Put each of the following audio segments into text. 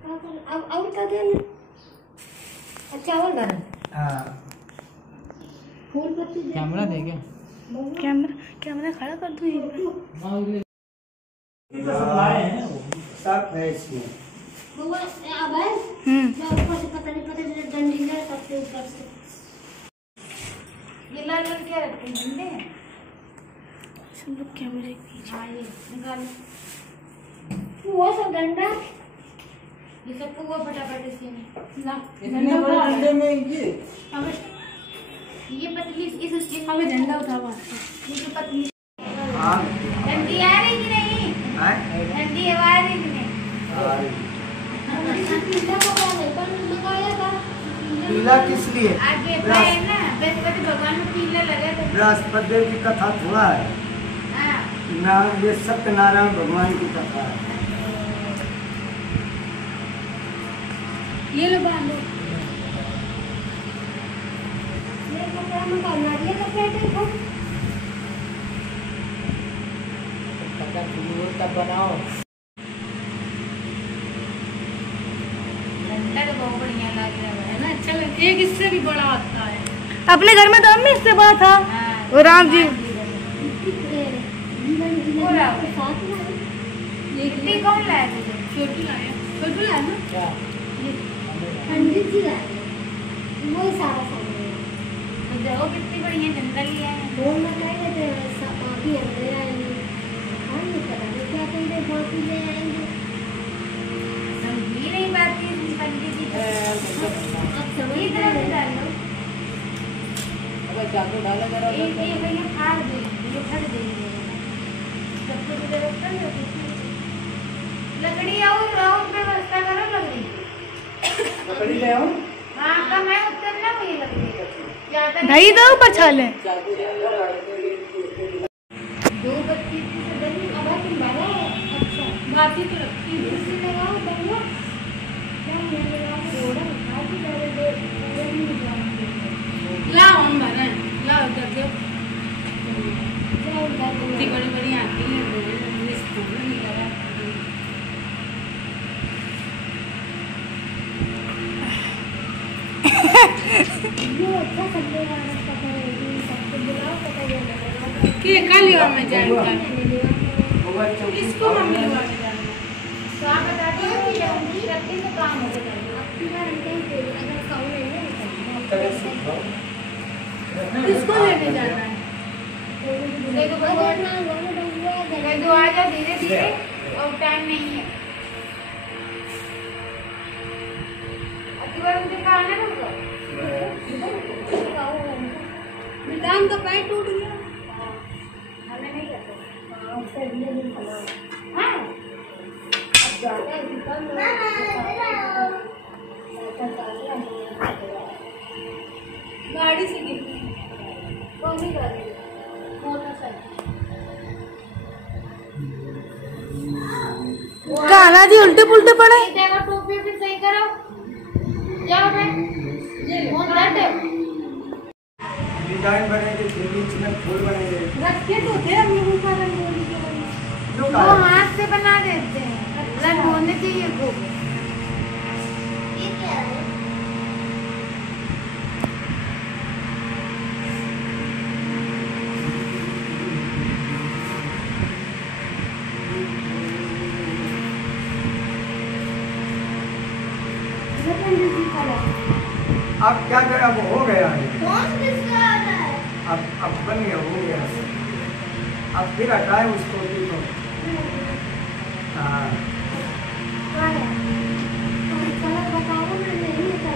अब और क्या देना? चावल गरम। हाँ फूल पत्ती कैमरा दे क्या? कैमरा खड़ा कर दूँ यहीं पे? सब है इसमें। वो अब है मैं ऊपर से पता नहीं डंडी है सबसे ऊपर से ये लाल लाल क्या रखते हैं डंडे हैं सब लोग कैमरे के पीछे। हाँ ये निकाल वो सब डंडा ये सबको वो फटाफट इसमें ला डंडे में ये पतली इस हमें झंडा उठा हुआ ये जो पतली हाँ डंडी आ रही कि नहीं? डंडी आ रही कि नहीं? पीला किस लिए? आगे है ना बृहस्पति भगवान में पीला लगा था। बृहस्पति देव की कथा थोड़ा है ना, ये सत्यनारायण भगवान की कथा है। ये लो बांधो। बनाओ बहुत बढ़िया लग रहा है ना, अच्छा लग एक इससे भी बड़ा आता है। अपने घर में तो अम्मी इससे बड़ा था। और राम जी कौन लाया तुझे? छोटू लाया ना क्या? पंडित जी लाए वो सारा सामान देखो कितनी बढ़िया झंडा लिया है। फोन में लाए सब अभी अंदर आएंगे और नहीं पता नहीं क्या करेंगे बाकी ले आएंगे समझी नहीं बात है पंडित जी अब समझ इधर डालो अगर चाकू डाला जरा एक भैया फाड़ देंगे ये फट देंगे सबको इधर रखकर लकड़ी और व्यवस्था करो लकड़ी ले आओ। हाँ कम है उतरना वही लकड़ी नहीं दो ऊपर छाले दो बत्ती से बनी अब तुम बड़ा अच्छा बाती तो रखती है। इसे लगाओ बढ़िया क्या मैं लगाओ थोड़ा बाकी सारे दो पूरे नहीं लगाओ लाओ हम बना लाओ करके जाओ इतनी बड़ी बड़ी आती है इसको नहीं लगा। ये अच्छा संडे का नाश्ता करेंगे सबको बुलाओ पता ये लगेगा के कल लिया मैं जानता इसको मम्मी तो आप बता दो कि जल्दी रखते तो काम हो जाएगा आपकी बार हमको अगर काम नहीं है इसको लेने जाना है। देखो भगवान ना दो आ जाओ धीरे धीरे और टाइम नहीं है अभी बार मुझे कहा ना मिटान का पैर टूट गया। हमें नहीं करते हाँ उससे अगले दिन बनाओ हाँ अब जाता है दुकान गाड़ी से गिर गई। कौन सी गाड़ी मोटरसाइकिल गाना जी उल्टे पुल्टे पड़े। देखो टोपी भी सही करो जाओ ये डिजाइन बनेगी फिर बीच में फूल बनेंगे। रखे तो थे हम लोगों का रंगोली के वो हाथ से बना देते हैं रंग होने चाहिए वो अब क्या करें, अब हो गया है, कौन किसका आता है अब बन गया, हो गया। अब फिर हटाए उसको भी तो हाँ कलर बताओ ना नहीं है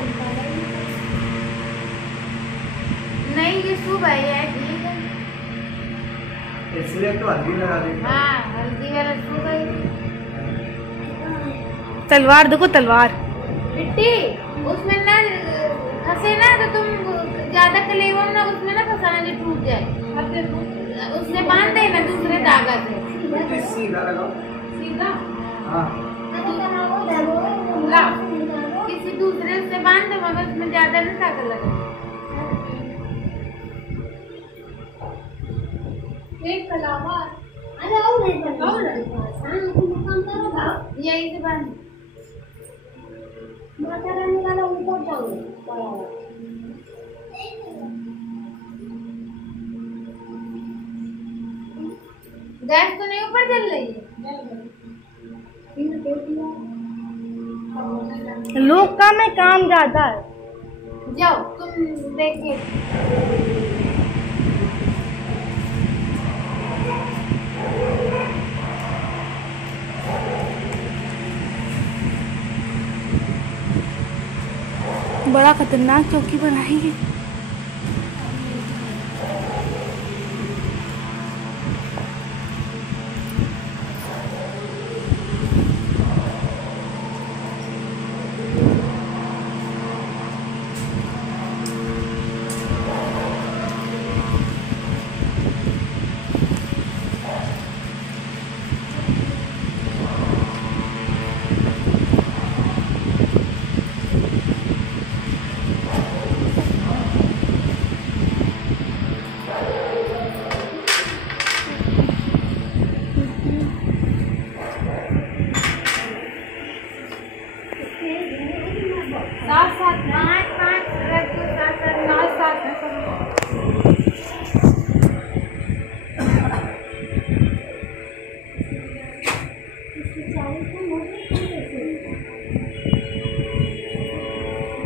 नहीं ये शुभ है ठीक है इसलिए तो हल्दी लगा देते। हाँ हल्दी वाला शुभ है तलवार देखो तलवार मिट्टी उसमें ना फंसे ना तो तुम ज्यादा कलेवा ना उसमें ना फंसाना जो टूट जाए उससे बांध देना दूसरे धागा से सीधा लगाओ सीधा हाँ किसी दूसरे से बांध दो मगर उसमें ज्यादा नहीं धागा लगा एक तलवार अरे और नहीं यही से बांध गैस तो नहीं ऊपर जल रही है। लोग कम है, काम ज्यादा है। जाओ तुम देखिए। बड़ा खतरनाक चौकी बनाई है।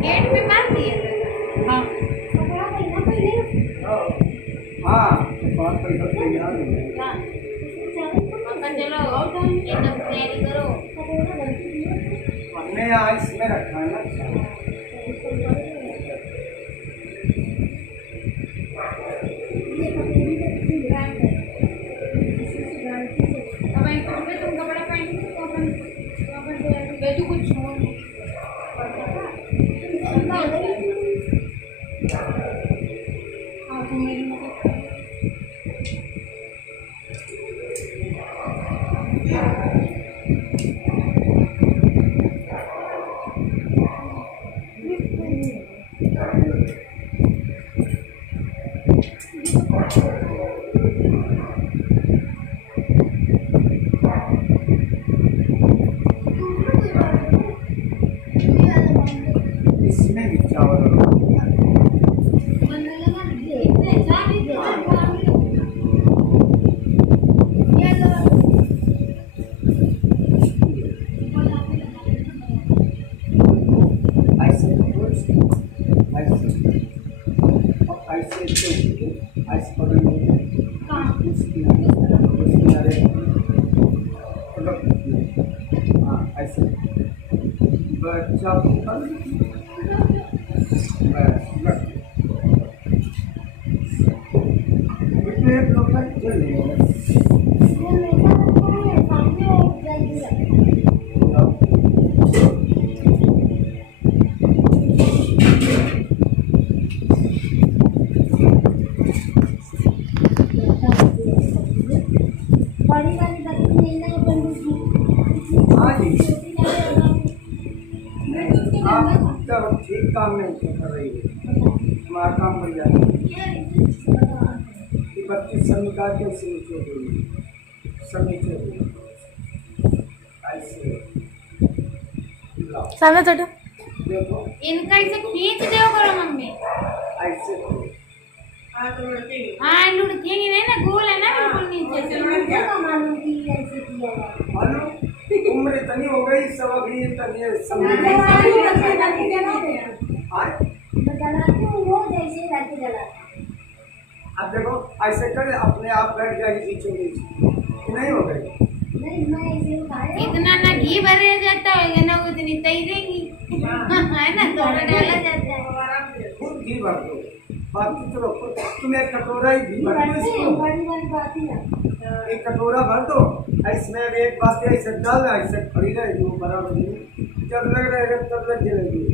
गेट पे मार दिए। हाँ हाँ बात पर करते यार चलो एकदम तैयारी करो। हमने यहाँ इसमें रखा है ना। तुम कपड़ा पहन बेटू कुछ छोड़ इसमें भी चावल बच्चा ठीक काम नहीं कर रही है, हमारा काम बढ़िया है। बच्चे सब निकाल के उसे नीचे देंगे, सब नीचे देंगे ऐसे। सामने चढ़ो। देखो इनका इसे खींच दो करो मम्मी। ऐसे हाँ लुढ़केंगी नहीं ना, गोल है ना बिल्कुल नीचे से। हेलो उम्र इतनी हो गई सब अभी इतनी अब देखो ऐसे कर अपने आप बैठ जाएगी नीचे नीचे, नहीं हो गई। इतना ना घी भरे जाता होगा ना उतनी तैरेगी है ना, थोड़ा डाला जाता है। खूब घी भर दो, बाकी चलो तुम एक कटोरा ही घी भर दो इसको, एक कटोरा भर दो। इसमें एक बात ऐसे डाल ऐसे खड़ी रहेगी वो बराबर नहीं, जब लग रहेगा तब लग जाएगी।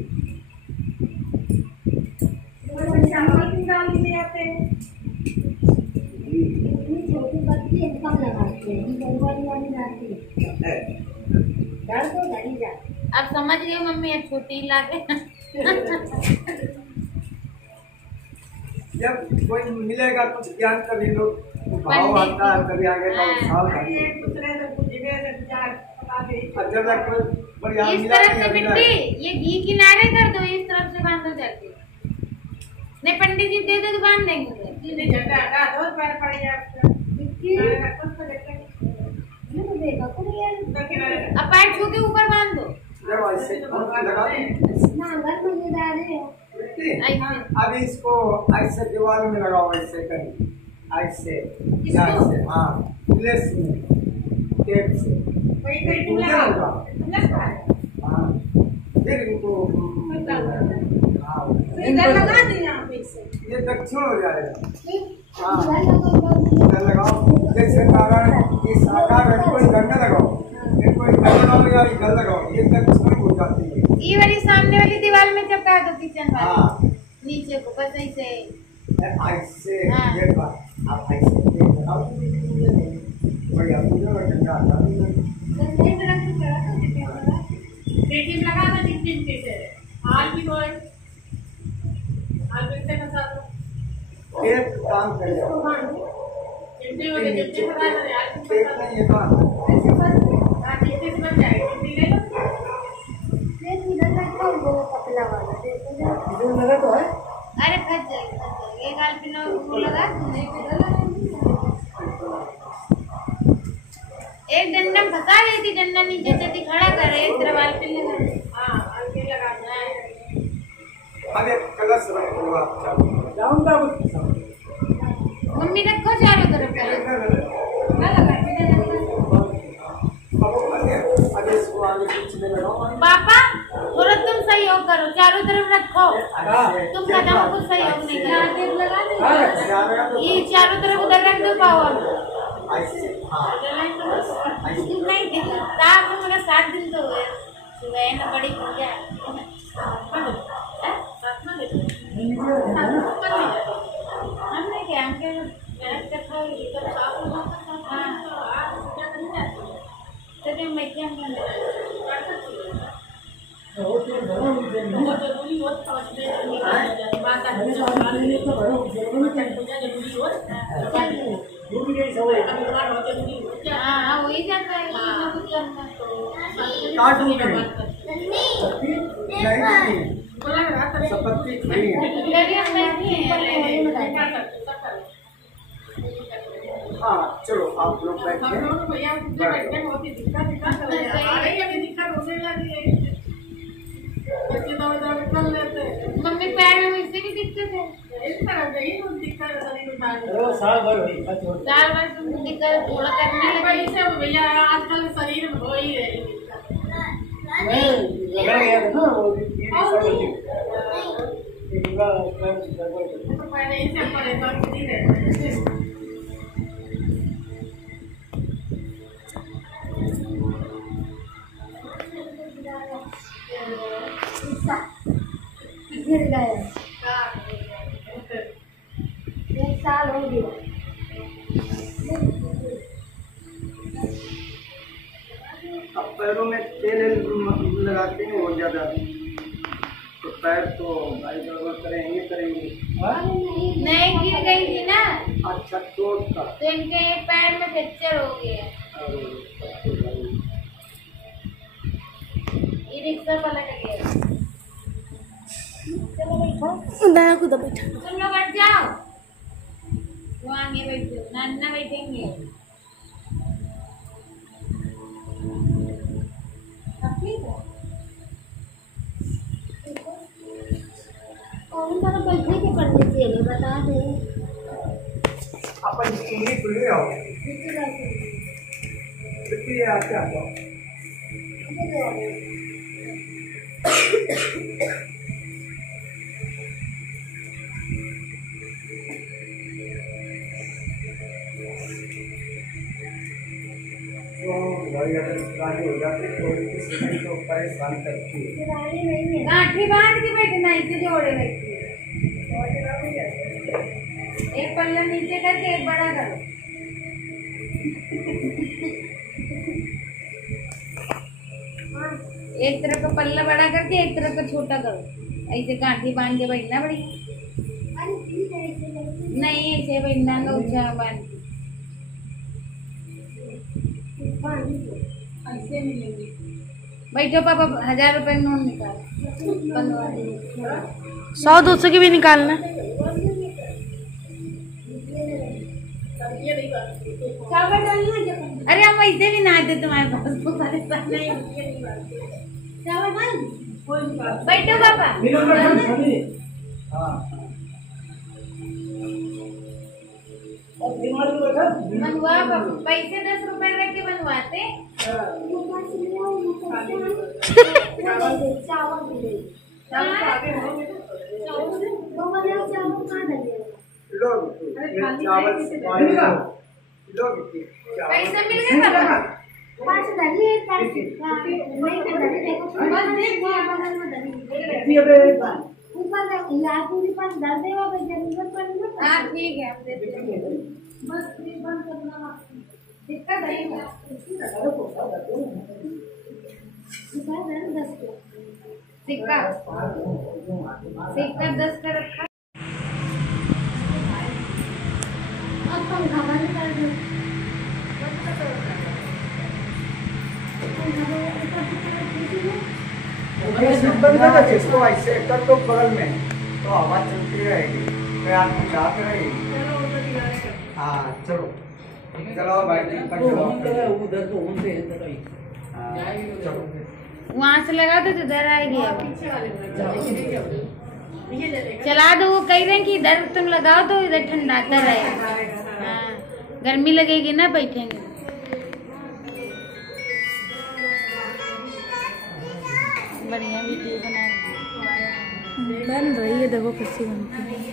अब समझ गए मम्मी, अब छोटी लाते जब कोई मिलेगा कुछ ज्ञान कभी लोग भाव आता है, कभी आगे का भाव जब बढ़िया इस तरफ से मिट्टी ये घी किनारे कर दो, इस तरफ से बांधो जाके। नहीं पंडित जी दे दो तो बांध देंगे। नहीं झंडा हटा दो पैर पड़ गया आपका। अब पैर छू के ऊपर बांध दो। जब ऐसे लगा अब इसको ऐसे दीवार में लगाओ, ऐसे कहीं ऐसे ऐसे, हाँ प्लेस में टेप से हाँ फिर इनको लगा दी यहाँ पे से। ये दक्षिण हो जाएगा। हाँ इधर लगाओ, जैसे नारायण ये साकार है, कोई गंगा लगाओ, इनको इधर लगाओ या इधर लगाओ, ये दक्षिण हो जाती है। ये वाली सामने वाली दीवार में चिपका दो किचन वाली। हाँ नीचे को बस ऐसे ऐसे हाँ। ये बात आप ऐसे लगाओ, बढ़िया पूजा का गंगा आता है। पेटी में लगा दो टिप से। हाल भी बोल हाल बिल्कुल फंसा दो। एक काम कर जाओ, चिमटे वाले चिमटे फंसा दो यार। एक नहीं ये बात हाँ चिमटे से बन जाएगा। चिमटे ले लो। इधर लगा तो है। अरे फंस जाएगा। एक आल पिनो वो लगा एक डंडा फंसा रही थी, डंडा नीचे से खड़ा कर एक तरफ आल पिन लगा। हाँ हाल भी लगा दो। अरे कलश रखो आप चारों जाऊंगा मम्मी रखो चारों तरफ करो। क्या लगा अरे इसको आगे पीछे लगाओ। पापा थोड़ा तुम सहयोग करो, चारों तरफ रखो। तुम कदम को सहयोग नहीं करो। ये चारों तरफ उधर रख दो पावर। नहीं दिखता मेरा 7 दिन तो हुए सुबह न बड़ी पूजा हमने क्या मैं क्या हाँ वही जाता है। संपत्ति खड़ी हाँ चलो आप लोग बैठे। मम्मी पैर में वैसे भी दिक्कत है। साल भर हुई 4 बार तुमको दिक्कत थोड़ा करने लगी। भैया आजकल शरीर में हो ही रही लगा गया था ना वो पहले ही से परेशान नहीं रहते। गिर गया 1 साल हो गया। अब पैरों में तेल लगाते हैं बहुत ज्यादा, तो पैर तो भाई जरूरत करेंगे करेंगे। नहीं गिर गई थी ना, अच्छा चोट का तो इनके पैर में फ्रैक्चर हो गया। ये रिक्शा पलट गया। दादा खुद बैठा। तुम लोग हट जाओ, वो आगे बैठो, नाना बैठेंगे। ठीक है और तरह बैठे के पढ़ने के लिए बता दे। अपन इंग्लिश ले आओ, कितनी आते आ जाओ। गाड़ी हो जाती तो इसकी तो परेशान करती है। गांठी बांध के बैठना, इसे जोड़े बैठिए। एक पल्ला नीचे करके एक बड़ा करो। एक तरफ का पल्ला बड़ा करके एक तरफ का छोटा करो। ऐसे गांठी बांध के बैठना बड़ी नहीं, ऐसे बैठना ऊंचा बांध ऐसे मिलेंगे। बैठो पापा, 1000 रुपए नोट निकाल, बनवा दे। 100-200 की भी निकालना। अरे हम ऐसे भी ना आते तुम्हारे पास, तो परेशान नहीं होती। बैठो पापा। बनवा पापा, पैसे 10 रुपए रख के बनवाते। पैसा मिल गया पापा? हाँ ठीक है, आप दे देंगे। बस बंद करना, दिक्कत है सिक्का 10 का रखा। अब पंखा बंद कर दो। इसको ऐसे कर दो बगल में, तो आवाज चलती रहेगी, मैं आपको जाते रहेगी। हाँ चलो चलो भाई, उधर तो उनसे चलो वहाँ से लगा दो तो इधर आएगी। अब चला दो, वो कह रहे हैं कि इधर तुम लगाओ तो इधर ठंडाता रहेगा। हाँ गर्मी लगेगी ना, बैठेंगे। बढ़िया वीडियो बनाएंगे। बन रही है, देखो कैसी बनती है।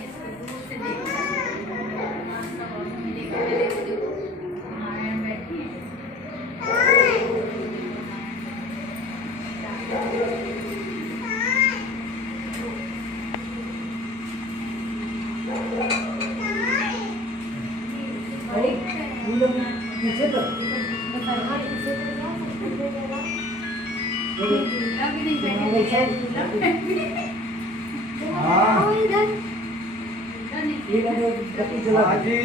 हाँ जी,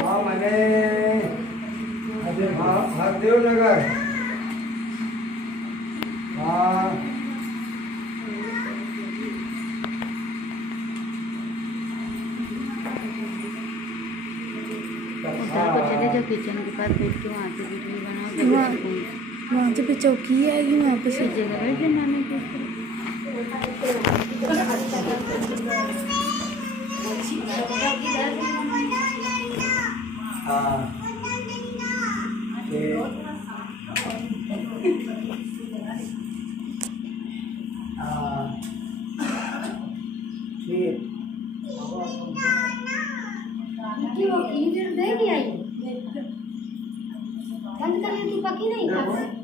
हाँ मैंने हरदेव नगर, हाँ चले जाओ किचन के पास, बैठ के वहाँ पे वीडियो बनाओ। वहाँ पे चौकी आएगी, वहाँ पे इस जगह बैठ जाना।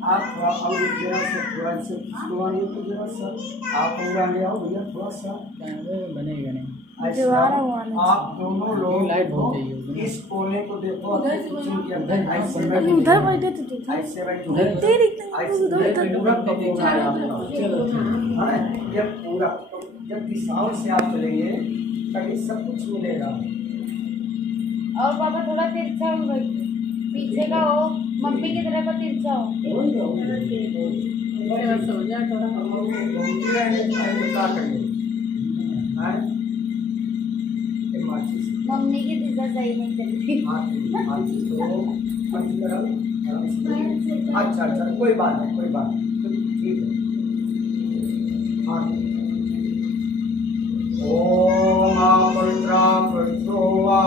आप जरा से खिंचवाइए, तो जरा सा आप पूरा ले आओ भैया, थोड़ा सा बनेगा नहीं। ऐसा आप दोनों लोग इस कोने को देखो, उधर बैठे थे, ऐसे बैठो, ये पूरा जब दिशाओं से आप चलेंगे तभी सब कुछ मिलेगा। और पापा थोड़ा तिरछा हो, पीछे का हो, मम्मी की तरह का तिरछा हो। मम्मी की दिशा सही नहीं चलती। अच्छा अच्छा, कोई बात नहीं, कोई बात नहीं, ठीक है। ओम पवित्रा पवित्रो वा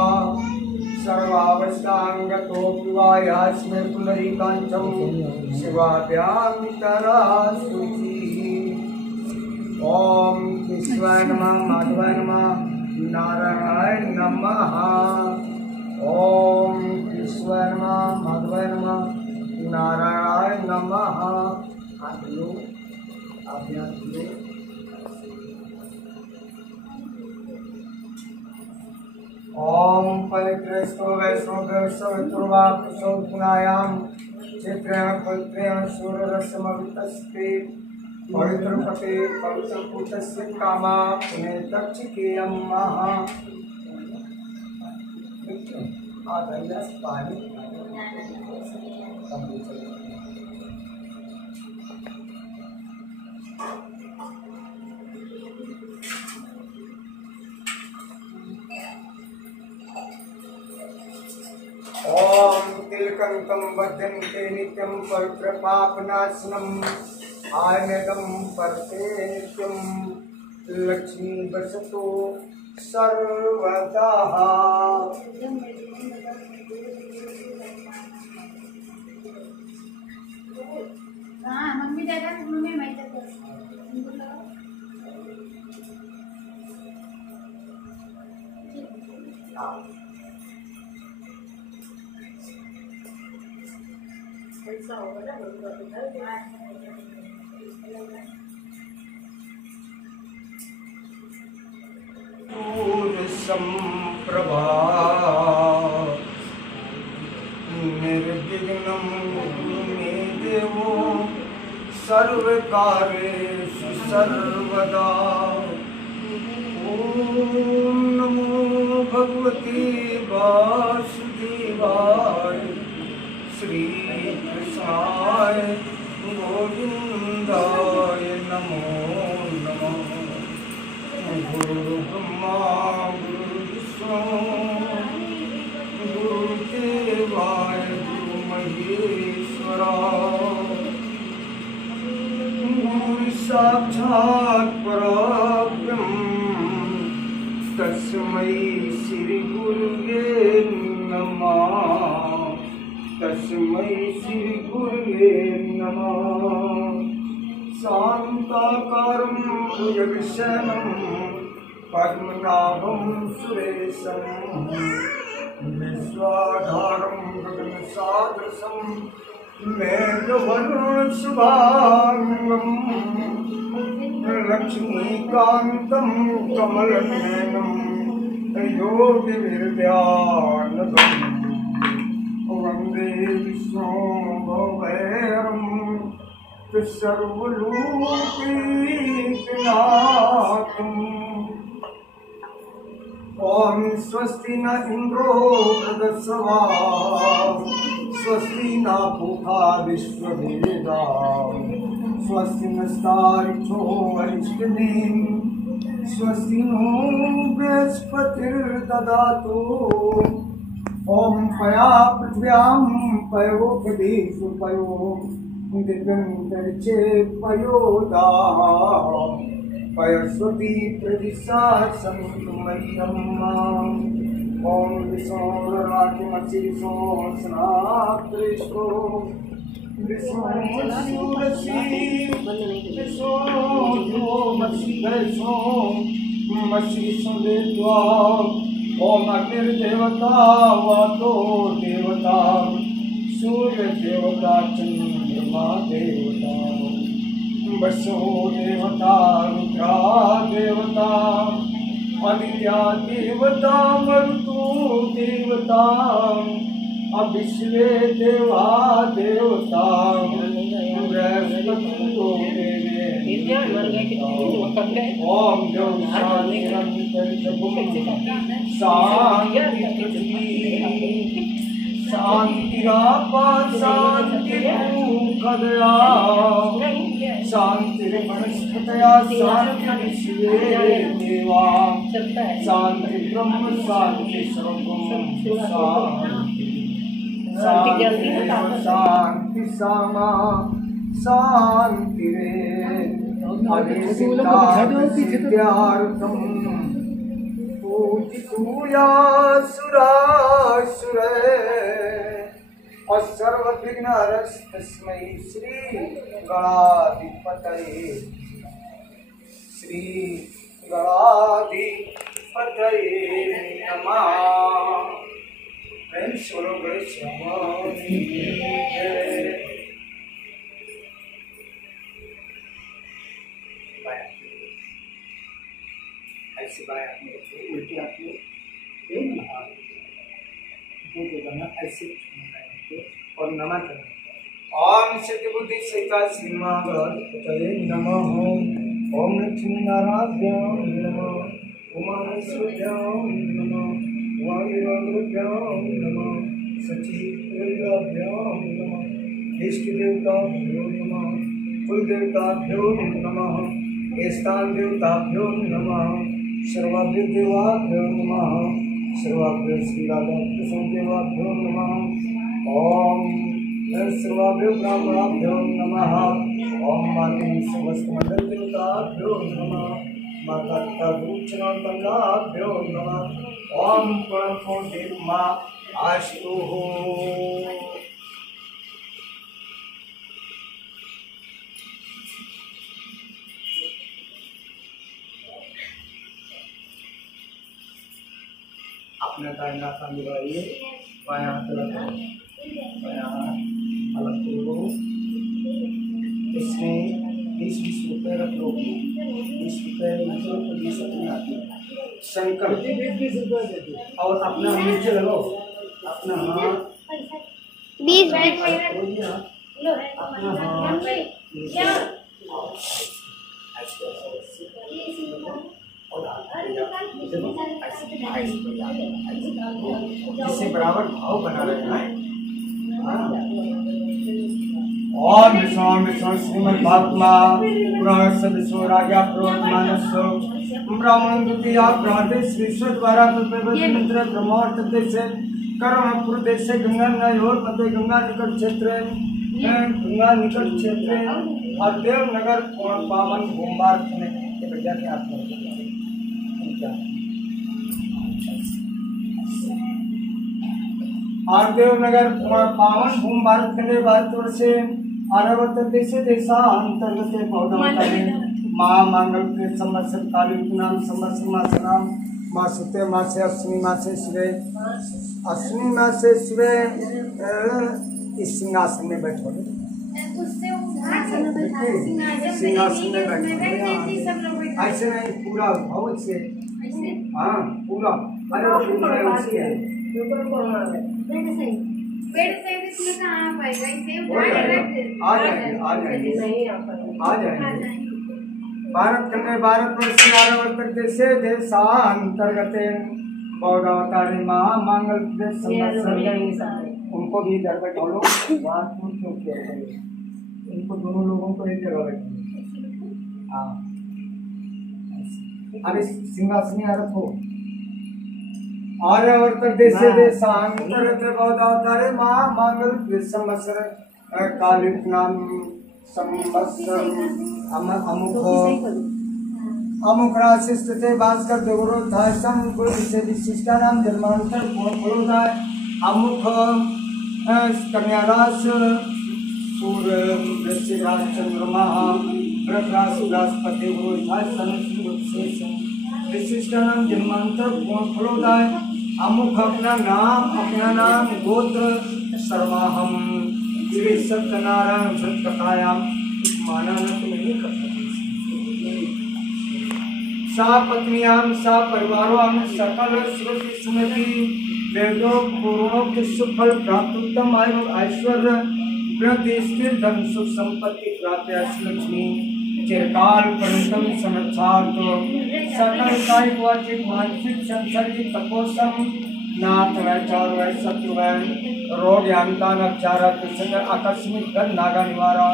सर्वावस्थांगतो विवायास्मे पुनरीकांचम शिवाभ्यां तरास्तुति। ओम कृष्णाय नमः, माधवाय नमः, नारायणाय नमः। ओम कृष्णाय नमः, माधवाय नमः, नारायणाय नमः। हाथ लो, आप हाथ लो। ओम पवित्रस्तो वैष्णवसवितुर्वा कुसुमपुनायां चित्रेण पवित्रेण सूर्यरश्मिमवितस्ते पवित्रपते पवित्रपूतस्य कामा पुने तक्षिकेयं महा। आधा गिलास पानी ओम तिलकंकं बध्यन्ते नित्यं पवित्र पापनाशनम् आयनदं परते नित्यं लक्ष्मी बसतु सर्वदा। हाँ मम्मी जाएगा तो मम्मी मैं जाता ऐसा होगा ना संप्रभा निर्विघ्नं मे देवो सर्वकार्येषु सर्वदा। ओम नमो भगवते वासुदेवाय श्री कृष्णाय गोविंदाय नमो नमः। गुरु ब्रह्मा गुरु विष्णु गुरुदेवाय गुरु महेश्वराय गुरु साक्षात् परब्रह्म तस्मै श्री गुरुवे नमः। तस्मै श्री गुरुवे नमः। शान्ताकारं भुजगशयनं पद्मनाभं सुरेशं विश्वाधारं गगनसदृशं मेघवर्णशुभाङ्गं लक्ष्मीकान्तं कमलनयनं योगिविद्यानगं वन्दे विष्णुभवैरं सर्वलोकैकनाथम्। ओम स्वस्ति न इंद्रो वृद्धस्वा स्वस्ति न पूषा विश्ववेदाः स्वस्ति नस्तार्क्ष्यो अरिष्टनेमिः स्वस्ति नो बृहस्पतिर्ददातु। ओम पया पृथिव्यां पयोपदेशु पयो दिगंतरिचे पयोदा पयस्वती प्रदिशा सन्तु मह्यम्। ओम विष्णुराकिमसि विष्णुस्नात्रेषु विष्णुसूरसि विष्णुमसि वैष्णो मसि विष्णुदेवा। ओम अग्निर्देवता वातो देवता सूर्य देवता चंद्रमा देवता वसो देवता रुद्रा देवता आदित्या देवता मरुतो देवता अविश्वे देवा देवता बृहस्पतिर्दो ओम जौ शांतिरापा शांतिरूपदया शांतिर्वनस्पतया शांतिर्विश्वे देवा शांतिर्ब्रह्म शांति सर्वं शांति सामा शांतिरेसिद्धार्थम् पूजितूयासुरासुरे सर्वविघ्नहरस्तस्मै श्री गणाधिपतये नमः। प्रेम स्वरो गणेश ऐसे बाया उल्टी आती है ऐसे और नमन करना। ओम शक्ति बुद्धि सहिता श्रीमद्भगवते नमः। ओम लक्ष्मी नारायण नमः। उमा ऐश्वर्यां नमः। वायुरुद्राभ्यां नमः सचीरुद्राभ्यां नमः इष्टदेवताभ्यो नमः कुलदेवताभ्यो नमः स्थान देवताभ्यो नमः सर्वाभ्यो देवाभ्यो नमः सर्वाभ्यो श्री राधा कृष्ण देवाभ्यो नमः ओम सर्वाभ्यो ब्राह्मणाभ्यो नमः ओम माते समस्त मंडल देवताभ्यो नमः माता पिता गुरुचरणकमलाभ्यो नमः ओम प्रणको देव माँ आस्तु हो। अपना दाहिना हाथ मिलाइए, बायां हाथ लगाओ, बायां हाथ अलग करो। इसमें 20-20 रुपये रख लो, 20 रुपये मतलब 20 अपने आते शंकर 20 रुपये देते और अपना नीचे लगाओ, अपना हाथ 20 अपना हाथ जिससे बराबर भाव बना रहना है। ओम विष्णु श्रीमद् भागवत पुराण से विष्णु राजा प्रवर्तमानस ब्राह्मण द्वितीय प्रातः श्री द्वारा मंत्र ब्रह्मोर्थ से कर्मपुर देश गंगा नयोर मध्य गंगा निकट क्षेत्र और देवनगर पावन भूमबार में प्रजा के आत्मा और देवनगर पावन भूमि भारत के भारतवर्ष से आर्यवर्त देश देशांतर्गत माँ मंगल के संवत्सर काली नाम संवत्सर मास नाम माँ सुते मासे अश्विनी मासे शिवे अश्विनी मासे शिवे इस सिंहासन में बैठो सिंहासन में बैठो ऐसे नहीं पूरा बहुत से हाँ पूरा अरे उसकी है आ जाएंगे भारत खंड भारतवर्ष आर्यवर्त देश देशांतर्गत बौद्धावतारी माँ मंगल उनको भी इधर बैठो लो वहाँ क्यों किया इनको दोनों लोगों को एक जगह बैठो। हाँ अरे सिंहासन रखो आर्यवर्त देश देशांतर्गत बौद्धावतारे माँ मंगल संवत्सर कालिक नाम संवत्सर अमुक राशि स्थित भास्कर देवरो था संकुल से विशिष्टा नाम जन्मांतर पूर्णता अमुक कन्या राशि सूर्य वृश्चिक राशि चंद्रमा वृष राशि बृहस्पति गुरु था शेष विशिष्टा नाम जन्मांतर फलोदाय अमुख अपना नाम गोत्र सर्वाहम श्री सत्यनारायण कथायाम माना न तो नहीं कर सकते सा पत्नियाम सा परिवारों सकल श्रुति स्मृति वेदों पुराणों के सुफल प्राप्त उत्तम आयु ऐश्वर्य वृद्धि स्थिर धन सुख संपत्ति प्राप्त लक्ष्मी चिरकाल पर्यंतम समर्थार्थ सकल कायिक वाचिक मानसिक संसर्गिक तपोसम नाथ वै चौर वै शत्रु वै रोग यांतान उपचारा कृष्ण आकस्मिक धन नागा निवारा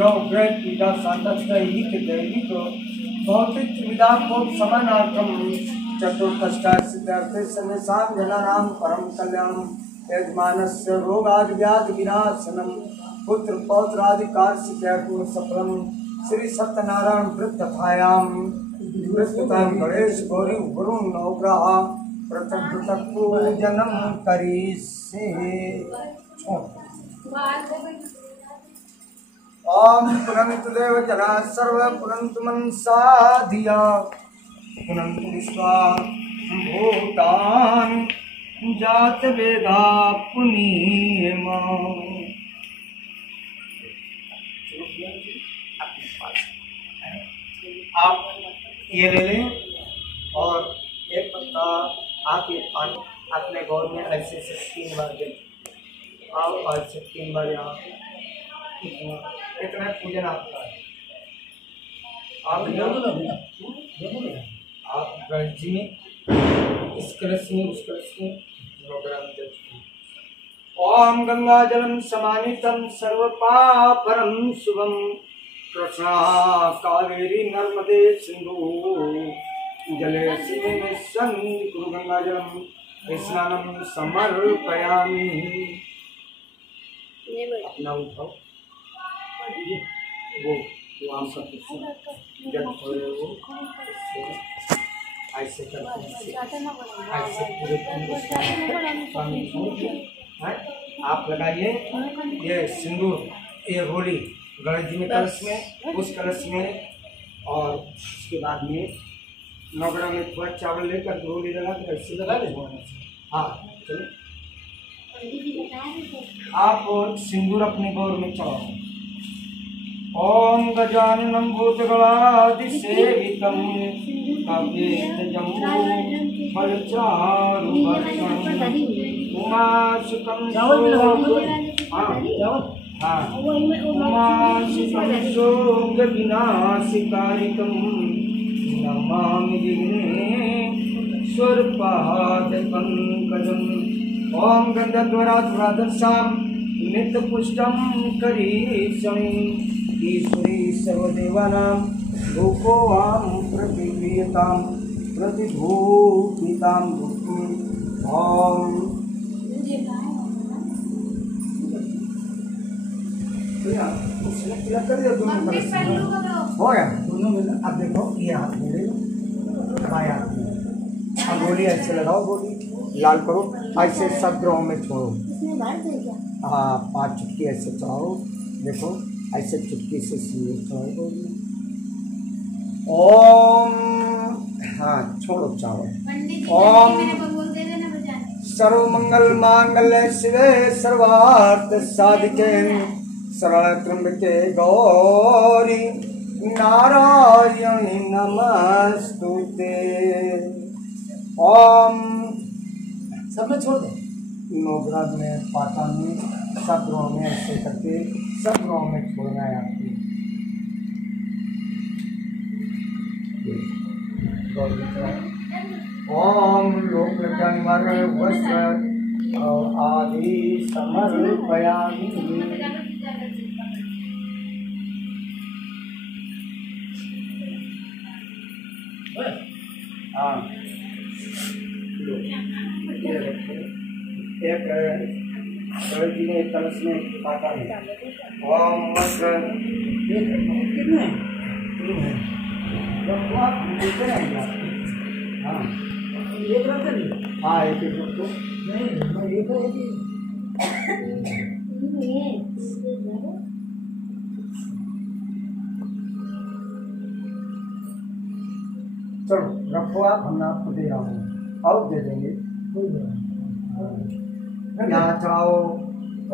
नौ ग्रह पीड़ा शांतस्थ हित दैनिक भौतिक विदा को समानार्थम चतुर्कष्टाय सिद्धार्थे समेसाम जनानां परम कल्याणम यजमानस्य रोगादि व्याधि विनाशनम पुत्र पौत्रादि कार्य सफलम श्री सत्यनारायण वृत्तथायाम वृत्तताम गणेश गौरी वरुण नवग्रह पृथक पृथक पूजनम करीसे ओम पुनन्तु देव जना सर्व पुनन्तु मनसा धिया पुनन्तु विश्वा भूतान जात वेदा पुनीमा आप ये ले लें और एक पत्ता आप ये पानी अपने गौर में ऐसे 3 बार दें। आओ ऐसे 3 बार यहाँ इतना पूजन आपका है। आप गणेश जी इस कलश में उस कलश में नवग्राम जल। ओम गंगा जलम समानितम सर्व पापरम शुभम कृष्णा कावेरी नर्मदे सिंधु जलेस्मिन् सन्निधिं कुरु गंगा जलम स्नानं समर्पयामि। अपना उठाओ वो वहाँ सब जब थोड़े वो ऐसे करके ऐसे पूरे आप लगाइए ये सिंदूर, ये होली गणेश जी में कलश में, उस कलश में, और उसके बाद में नवग्रह में थोड़ा चावल लेकर होली लगा कर ऐसे लगा दे। हाँ चलो आप सिंदूर अपने गौर में चढ़ाओ। ओम गजाननं भूतगणाधिसेवितं कपितजं फलचारुभक्षणं उमासुतं उमासुतं शोकविनाशकारितं नमामि विघ्नेश्वरपादपङ्कजम्। ओम गन्धद्वाराधुराधर्षां नित्यपुष्टं करीषणि ईश्वरी सर्वदेवानां लोकोऽहं प्रतिक्रियतां प्रतिभूतितां भुक्तिम्। ओम उसने किया कर दिया दोनों कलश हो गया दोनों में। अब देखो ये हाथ मेरे बाएं हाथ में, अब गोली ऐसे लगाओ, गोली लाल करो, ऐसे सब ग्रहों में छोड़ो। हाँ 5 चुटकी ऐसे चढ़ाओ, देखो ऐसे चुटकी से सीधे चढ़ाओ। ओम हाँ छोड़ो चावल। ओम सर्वमंगल मांगल्ये शिवे सर्वार्थ साधिके शरण्ये गौरी नारायणी नमस्तुते। ओम सब में छोड़ दे। नवग्रह में, पाटन में, सब ग्रहों में ऐसे करके सब ग्रहों में छोड़ना है आपको। ओम लोक जन्मर वस्त्र आदि समर्पयामि। हाँ एक गणेश जी ने कलश में पाता है। ओम मंत्र कितने हाँ एक रखते नहीं। हाँ एक एक रखो नहीं एक चलो रखो आप, हम आपको दे रहा हूँ और दे देंगे। यहाँ चढ़ाओ।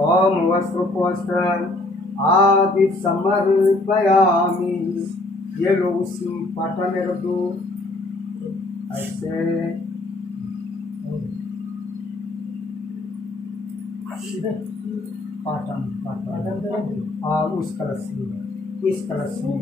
ओम वस्त्र आदि समर्पयामि। ये लोग उस पाटा में रख दो ऐसे। पाटन हाँ उस कलश में, इस कलश में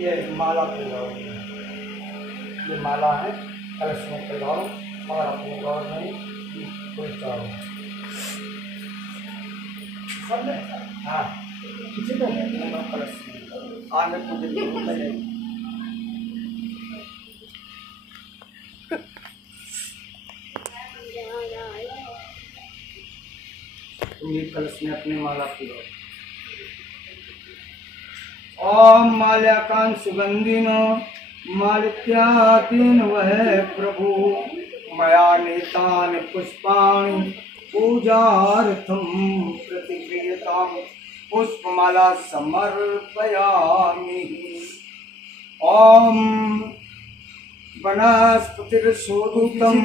ये माला लगाओ। ये माला है, कलश में लगाओ और अपने गौर में कोई चाहो सब में। हाँ किसी को कलश आगे मुझे लगेगी। तुम ये कलश में अपने माला पिलाओ। ओम माल्याकांत सुगंधिनो मालित्यातीन वह प्रभु मया नीतान पुष्पाणि पूजार्थं प्रतिक्रियतां पुष्पमाला समर्पयामि। ओम वनस्पतिर्शोधितं